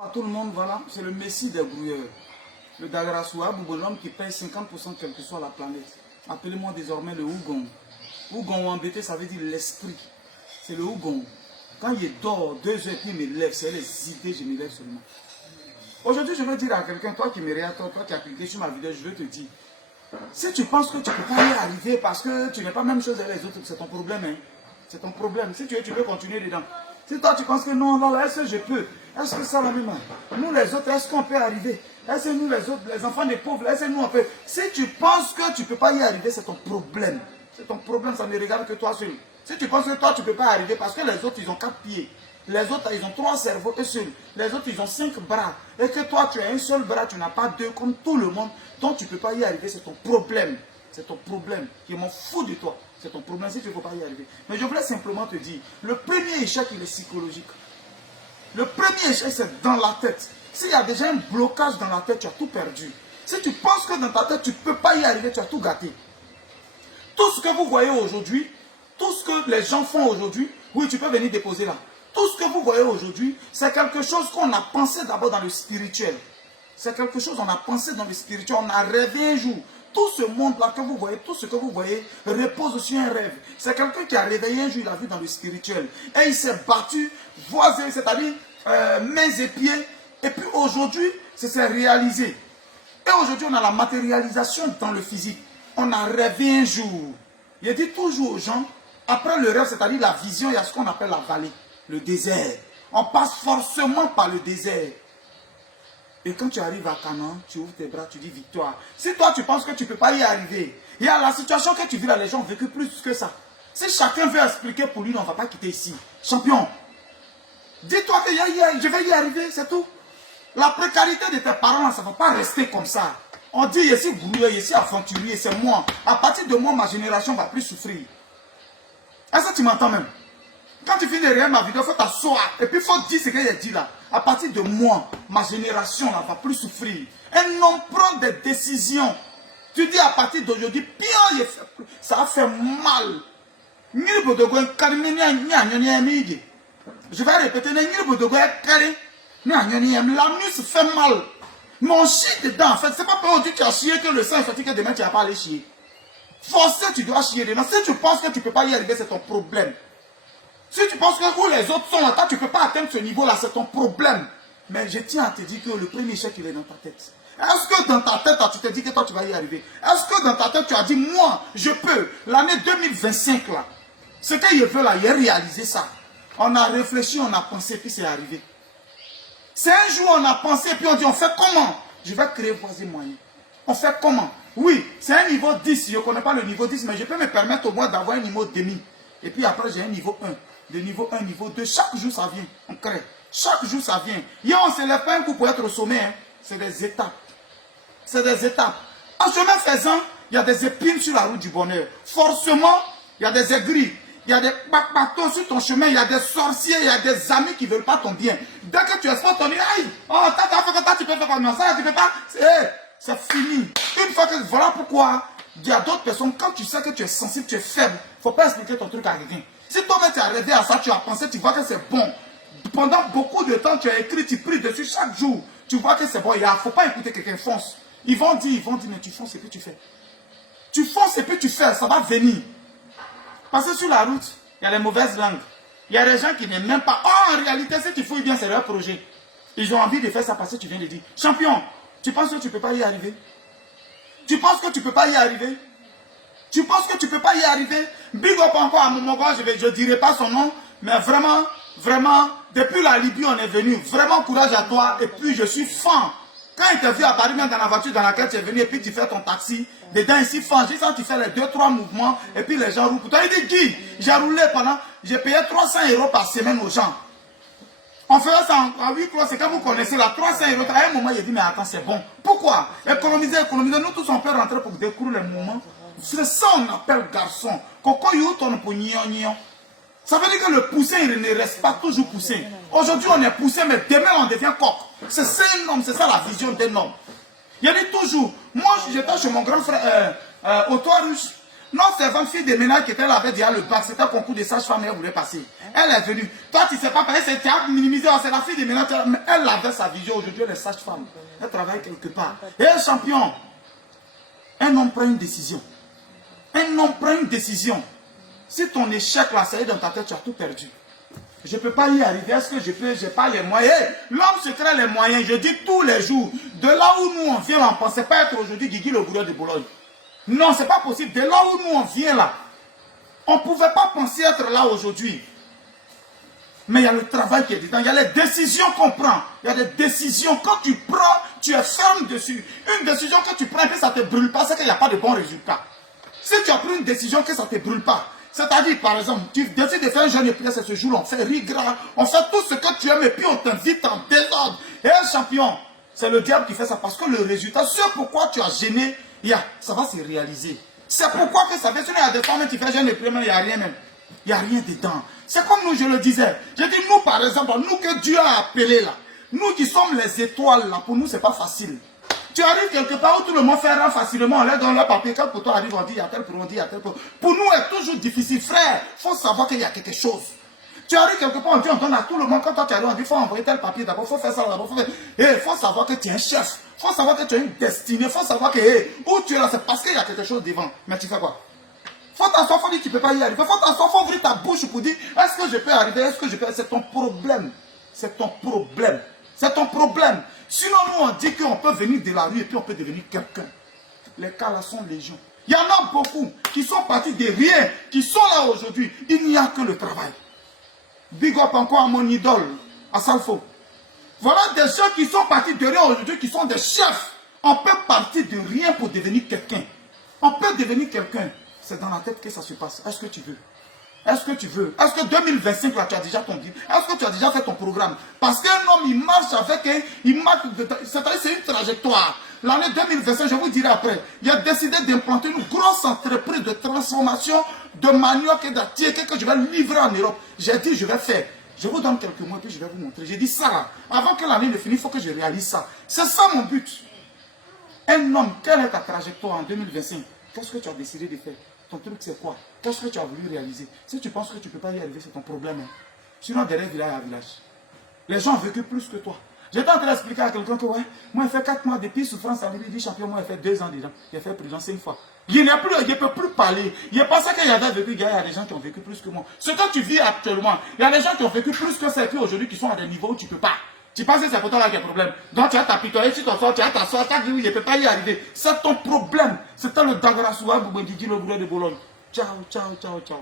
À tout le monde, voilà, c'est le messie des brouilleurs. Le Dagarassoua, l'homme qui paye 50% quelle que soit la planète. Appelez-moi désormais le Ougon. Ougon ou embêté, ça veut dire l'esprit. C'est le Ougon. Quand il dort 2 heures, puis il me lève, c'est les idées, je me lève seulement. Aujourd'hui, je veux dire à quelqu'un, toi qui me regardes, toi qui as cliqué sur ma vidéo, je veux te dire, si tu penses que tu ne peux pas y arriver parce que tu n'es pas la même chose que les autres, c'est ton problème. Hein? C'est ton problème. Si tu veux, tu peux continuer dedans. Si toi tu penses que non, non, est-ce que je peux? Est-ce que ça va même? Nous les autres, est-ce qu'on peut arriver? Est-ce que nous les autres, les enfants des pauvres, est-ce que nous on peut? Si tu penses que tu ne peux pas y arriver, c'est ton problème. C'est ton problème, ça ne regarde que toi seul. Si tu penses que toi tu ne peux pas arriver parce que les autres ils ont 4 pieds, les autres ils ont 3 cerveaux eux seuls, les autres ils ont 5 bras, et que toi tu as un seul bras, tu n'as pas 2 comme tout le monde, donc tu ne peux pas y arriver, c'est ton problème. C'est ton problème. Je m'en fous de toi. C'est ton problème si tu ne peux pas y arriver. Mais je voulais simplement te dire, le premier échec, il est psychologique. Le premier échec, c'est dans la tête. S'il y a déjà un blocage dans la tête, tu as tout perdu. Si tu penses que dans ta tête, tu ne peux pas y arriver, tu as tout gâté. Tout ce que vous voyez aujourd'hui, tout ce que les gens font aujourd'hui, oui, tu peux venir déposer là. Tout ce que vous voyez aujourd'hui, c'est quelque chose qu'on a pensé d'abord dans le spirituel. C'est quelque chose qu'on a pensé dans le spirituel. On a rêvé un jour. Tout ce monde-là que vous voyez, tout ce que vous voyez, repose sur un rêve. C'est quelqu'un qui a réveillé un jour, il a vu dans le spirituel. Et il s'est battu, voisin, c'est-à-dire mains et pieds. Et puis aujourd'hui, ça s'est réalisé. Et aujourd'hui, on a la matérialisation dans le physique. On a rêvé un jour. Il dit toujours aux gens, après le rêve, c'est-à-dire la vision, il y a ce qu'on appelle la vallée, le désert. On passe forcément par le désert. Et quand tu arrives à Canaan, tu ouvres tes bras, tu dis victoire. Si toi tu penses que tu ne peux pas y arriver, il y a la situation que tu vis là, les gens ont vécu plus que ça. Si chacun veut expliquer pour lui, on ne va pas quitter ici. Champion, dis-toi que je vais y arriver, c'est tout. La précarité de tes parents, ça ne va pas rester comme ça. On dit ici brouilleur, ici aventurier, c'est moi. À partir de moi, ma génération ne va plus souffrir. Est-ce que tu m'entends même? Quand tu finis de regarder ma vidéo, il faut t'asseoir. Et puis il faut dire ce qu'il a dit là. À partir de moi, ma génération ne va plus souffrir. Un homme prend des décisions. Tu dis à partir d'aujourd'hui, pire, ça va faire mal. Je vais répéter, l'anus fait mal. Mais on chie dedans en fait. C'est pas parce que tu as chié que le sang est sorti que demain tu ne vas pas aller chier. Forcé, tu dois chier dedans. Si tu penses que tu ne peux pas y arriver, c'est ton problème. Si tu penses que où les autres sont là, toi, tu ne peux pas atteindre ce niveau-là, c'est ton problème. Mais je tiens à te dire que le premier échec, il est dans ta tête. Est-ce que dans ta tête, tu te dis que toi, tu vas y arriver? Est-ce que dans ta tête, tu as dit, moi, je peux? L'année 2025, là, ce qu'il veut là, il a réalisé ça. On a réfléchi, on a pensé, puis c'est arrivé. C'est un jour, on a pensé, puis on dit, on fait comment? Je vais créer voisin moyen. On fait comment? Oui, c'est un niveau 10. Je ne connais pas le niveau 10, mais je peux me permettre au moins d'avoir un niveau demi. Et puis après, j'ai un niveau 1. De niveau 1, niveau 2, chaque jour ça vient, on crée. Chaque jour ça vient. Hier, on ne se lève pas un coup pour être au sommet. Hein. C'est des étapes. C'est des étapes. En chemin faisant, il y a des épines sur la route du bonheur. Forcément, il y a des aigris. Il y a des bateaux sur ton chemin. Il y a des sorciers. Il y a des amis qui ne veulent pas ton bien. Dès que tu espères ton bien, aïe, oh, tu peux faire comme ça, tu peux pas. C'est fini. Une fois que, voilà pourquoi il y a d'autres personnes, quand tu sais que tu es sensible, tu es faible, il ne faut pas expliquer ton truc à quelqu'un. Si toi-même tu as rêvé à ça, tu as pensé, tu vois que c'est bon. Pendant beaucoup de temps, tu as écrit, tu pries dessus chaque jour. Tu vois que c'est bon. Il ne faut pas écouter quelqu'un, fonce. Ils vont dire, mais tu fonces et puis tu fais. Tu fonces et puis tu fais, ça va venir. Parce que sur la route, il y a les mauvaises langues. Il y a des gens qui n'aiment même pas. Oh, en réalité, si tu fouilles bien, c'est leur projet. Ils ont envie de faire ça parce que tu viens de dire. Champion, tu penses que tu ne peux pas y arriver? Tu penses que tu ne peux pas y arriver? Tu penses que tu ne peux pas y arriver? Big up encore à mon gars, je ne dirai pas son nom, mais vraiment, vraiment, depuis la Libye, on est venu. Vraiment, courage à toi. Et puis, je suis fan. Quand il te vu à Paris, même dans la voiture dans laquelle tu es venu, et puis tu fais ton taxi, dedans ici, fan. J'ai senti tu fais les 2-3 mouvements, et puis les gens roulent. Pour toi, il dit, Guy, j'ai roulé pendant, j'ai payé 300 € par semaine aux gens. On faisait ça en 8 clos, c'est quand vous connaissez la 300 €. À un moment, il a dit, mais attends, c'est bon. Pourquoi? Économiser. Nous tous, on peut rentrer pour découvrir les moments. C'est ça qu'on appelle garçon. Coco yoton pour nion. Ça veut dire que le poussin, il ne reste pas toujours poussin. Aujourd'hui, on est poussé, mais demain, on devient coq. C'est ça un homme, c'est ça la vision d'un homme. Il y a dit toujours, moi, j'étais chez mon grand frère, au Toit Russe. Notre servante fille de ménage qui était là avait déjà le bac, c'était un concours de sage-femme, elle voulait passer. Elle est venue. Toi, tu ne sais pas, c'est minimisé, c'est la fille de ménage. Elle avait sa vision, aujourd'hui elle est sage-femme. Elle travaille quelque part. Et un champion, un homme prend une décision. Un homme prend une décision. Si ton échec là, ça est dans ta tête, tu as tout perdu. Je ne peux pas y arriver. Est-ce que je peux? Je n'ai pas les moyens. L'homme se crée les moyens. Je dis tous les jours. De là où nous on vient, on ne pensait pas être aujourd'hui Guigui le bourreau de Boulogne. Non, ce n'est pas possible. De là où nous on vient là, on ne pouvait pas penser être là aujourd'hui. Mais il y a le travail qui est dedans. Il y a les décisions qu'on prend. Il y a des décisions. Quand tu prends, tu es ferme dessus. Une décision que tu prends et que ça ne te brûle pas, c'est qu'il n'y a pas de bon résultat. Si tu as pris une décision que ça ne te brûle pas, c'est-à-dire, par exemple, tu décides de faire un jeûne et prière, c'est ce jour-là, on fait riz gras, on fait tout ce que tu aimes et puis on t'invite en désordre. Et un champion, c'est le diable qui fait ça parce que le résultat, ce pourquoi tu as gêné, ça va se réaliser. C'est pourquoi que ça fait, sinon il y a des femmes qui font jeûne et prière, mais il n'y a rien même. Il n'y a rien dedans. C'est comme nous, je le disais. Je dis, nous, par exemple, nous que Dieu a appelés là, nous qui sommes les étoiles là, pour nous, c'est pas facile. Tu arrives quelque part où tout le monde fait rang facilement, on leur donne le papier. Quand pour toi arrive, on dit il y a tel pour, on dit il y a tel pour. Pour nous, c'est toujours difficile. Frère, il faut savoir qu'il y a quelque chose. Tu arrives quelque part, on dit on donne à tout le monde. Quand toi tu arrives, on dit il faut envoyer tel papier d'abord, il faut faire ça d'abord. Il faut savoir que tu es un chef. Il faut savoir que tu as une destinée. Il faut savoir que où tu es là, c'est parce qu'il y a quelque chose devant. Mais tu fais quoi? Faut t'asseoir, faut dire tu ne peux pas y arriver. Faut t'asseoir, faut ouvrir ta bouche pour dire est-ce que je peux arriver? Est-ce que je peux? C'est ton problème. C'est ton problème. C'est ton problème. Sinon, nous, on dit qu'on peut venir de la rue et puis on peut devenir quelqu'un. Les cas là sont légion. Il y en a beaucoup qui sont partis de rien, qui sont là aujourd'hui. Il n'y a que le travail. Big up encore à mon idole, à Salfo. Voilà des gens qui sont partis de rien aujourd'hui, qui sont des chefs. On peut partir de rien pour devenir quelqu'un. On peut devenir quelqu'un. C'est dans la tête que ça se passe. Est-ce que tu veux? Est-ce que tu veux? Est-ce que 2025, là, tu as déjà ton guide? Est-ce que tu as déjà fait ton programme? Parce qu'un homme, il marche avec, il marche, c'est-à-dire c'est une trajectoire. L'année 2025, je vous dirai après, il a décidé d'implanter une grosse entreprise de transformation de manioc et d'attiéké que je vais livrer en Europe. J'ai dit, je vais faire. Je vous donne quelques mois et puis je vais vous montrer. J'ai dit ça là, avant que l'année ne finisse, il faut que je réalise ça. C'est ça mon but. Un homme, quelle est ta trajectoire en 2025? Qu'est-ce que tu as décidé de faire? Ton truc c'est quoi? Qu'est-ce que tu as voulu réaliser? Si tu penses que tu ne peux pas y arriver, c'est ton problème. Hein. Sinon, derrière village à village. Les gens ont vécu plus que toi. J'étais en train d'expliquer à quelqu'un que ouais, moi j'ai fait 4 mois de pire souffrance à lui, dit champion, moi j'ai fait 2 ans dedans. J'ai fait prison 5 fois. Il ne peut plus parler. Il n'est pas ça qu'il avait vécu, il y a des gens qui ont vécu plus que moi. Ce que tu vis actuellement, il y a des gens qui ont vécu plus que ça et puis aujourd'hui qui sont à des niveaux où tu ne peux pas. Tu penses que c'est pour toi là qu'il y a un problème. Donc tu as t'apitoyer, tu t'en sors, tu as ta soeur, tu as dit oui, je ne peux pas y arriver. C'est ton problème. C'était le Dagrassoua Boubendidi, le bourreau de Boulogne. Ciao, ciao, ciao, ciao.